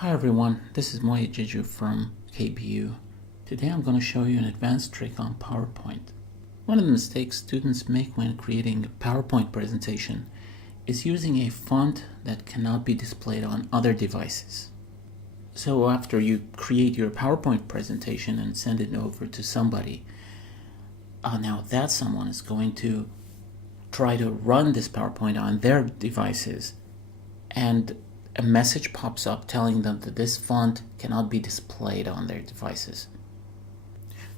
Hi everyone, this is Moya Jeju from KBU. Today I'm going to show you an advanced trick on PowerPoint. One of the mistakes students make when creating a PowerPoint presentation is using a font that cannot be displayed on other devices. So after you create your PowerPoint presentation and send it over to somebody, now that someone is going to try to run this PowerPoint on their devices, and a message pops up telling them that this font cannot be displayed on their devices.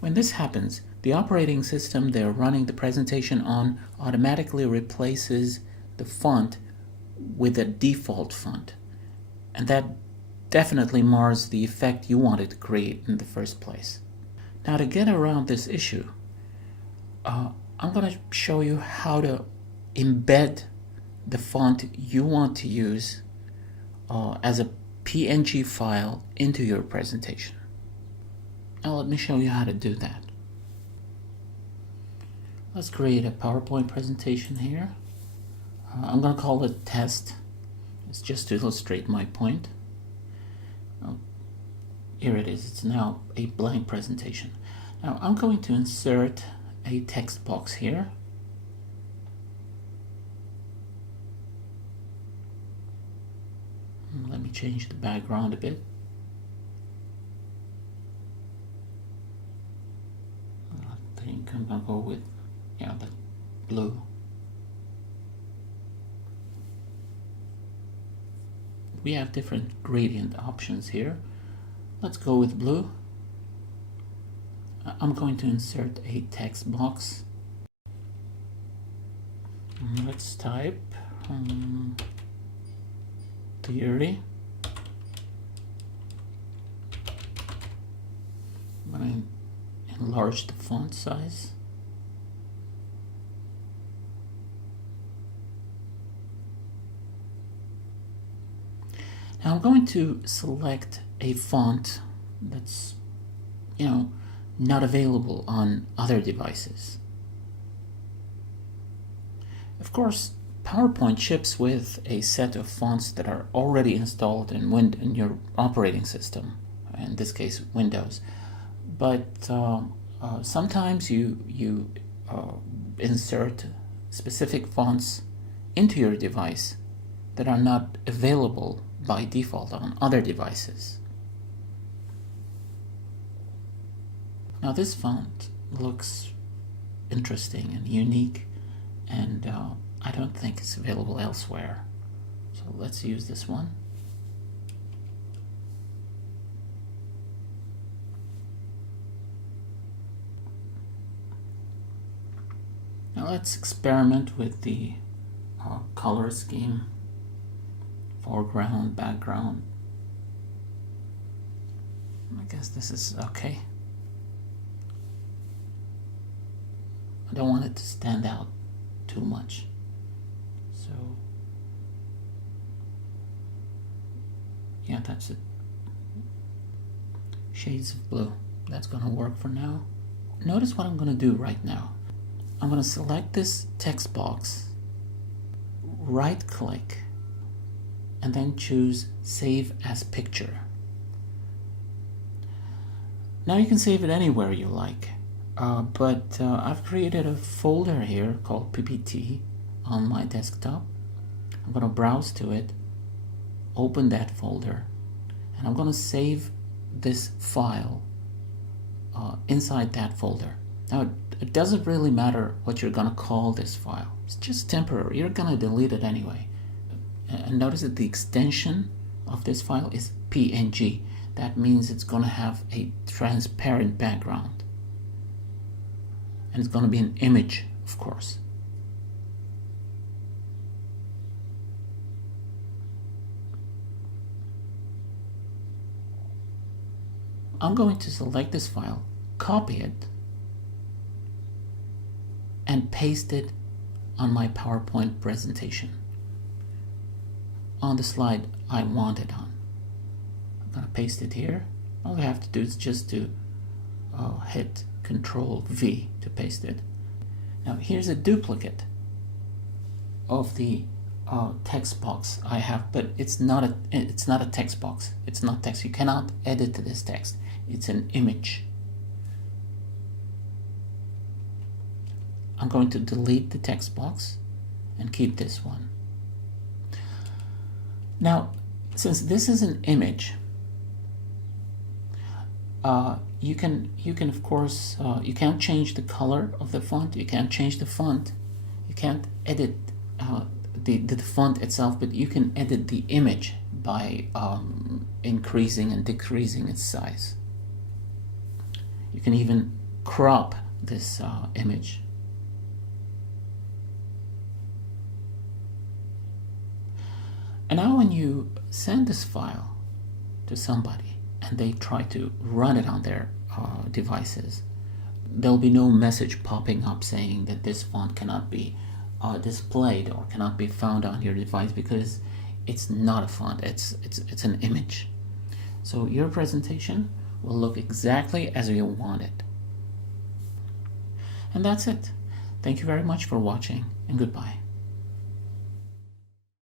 When this happens, the operating system they're running the presentation on automatically replaces the font with a default font, and that definitely mars the effect you wanted to create in the first place. Now, to get around this issue, I'm going to show you how to embed the font you want to use as a PNG file into your presentation. Now let me show you how to do that. Let's create a PowerPoint presentation here. I'm going to call it test. It's just to illustrate my point. Here it is. It's now a blank presentation. Now I'm going to insert a text box here. Let me change the background a bit. I think I'm gonna go with the blue. We have different gradient options here. Let's go with blue. I'm going to insert a text box. Let's type theory. I'm going to enlarge the font size. Now I'm going to select a font that's, not available on other devices. Of course, PowerPoint ships with a set of fonts that are already installed in your operating system, in this case Windows. But sometimes you insert specific fonts into your device that are not available by default on other devices. Now this font looks interesting and unique, and I don't think it's available elsewhere. So let's use this one. Now let's experiment with the color scheme. Foreground, background. I guess this is okay. I don't want it to stand out too much. So, yeah, that's it. Shades of blue. That's gonna work for now. Notice what I'm gonna do right now. I'm gonna select this text box, right click, and then choose Save as Picture. Now you can save it anywhere you like, but I've created a folder here called PPT on my desktop. I'm going to browse to it, open that folder, and I'm going to save this file inside that folder. Now it doesn't really matter what you're going to call this file. It's just temporary. You're going to delete it anyway. And notice that the extension of this file is PNG. That means it's going to have a transparent background. And it's going to be an image, of course. I'm going to select this file, copy it, and paste it on my PowerPoint presentation, on the slide I want it on. I'm going to paste it here. All I have to do is just to hit Control V to paste it. Now here's a duplicate of the text box I have, but it's not a text box. It's not text. You cannot edit this text. It's an image. I'm going to delete the text box and keep this one. Now, since this is an image, you can of course you can't change the color of the font. You can't change the font. You can't edit the font itself, but you can edit the image by increasing and decreasing its size. You can even crop this image. And now when you send this file to somebody and they try to run it on their devices, there'll be no message popping up saying that this font cannot be displayed or cannot be found on your device, because it's not a font, it's an image. So your presentation will look exactly as you want it. And that's it. Thank you very much for watching, and goodbye.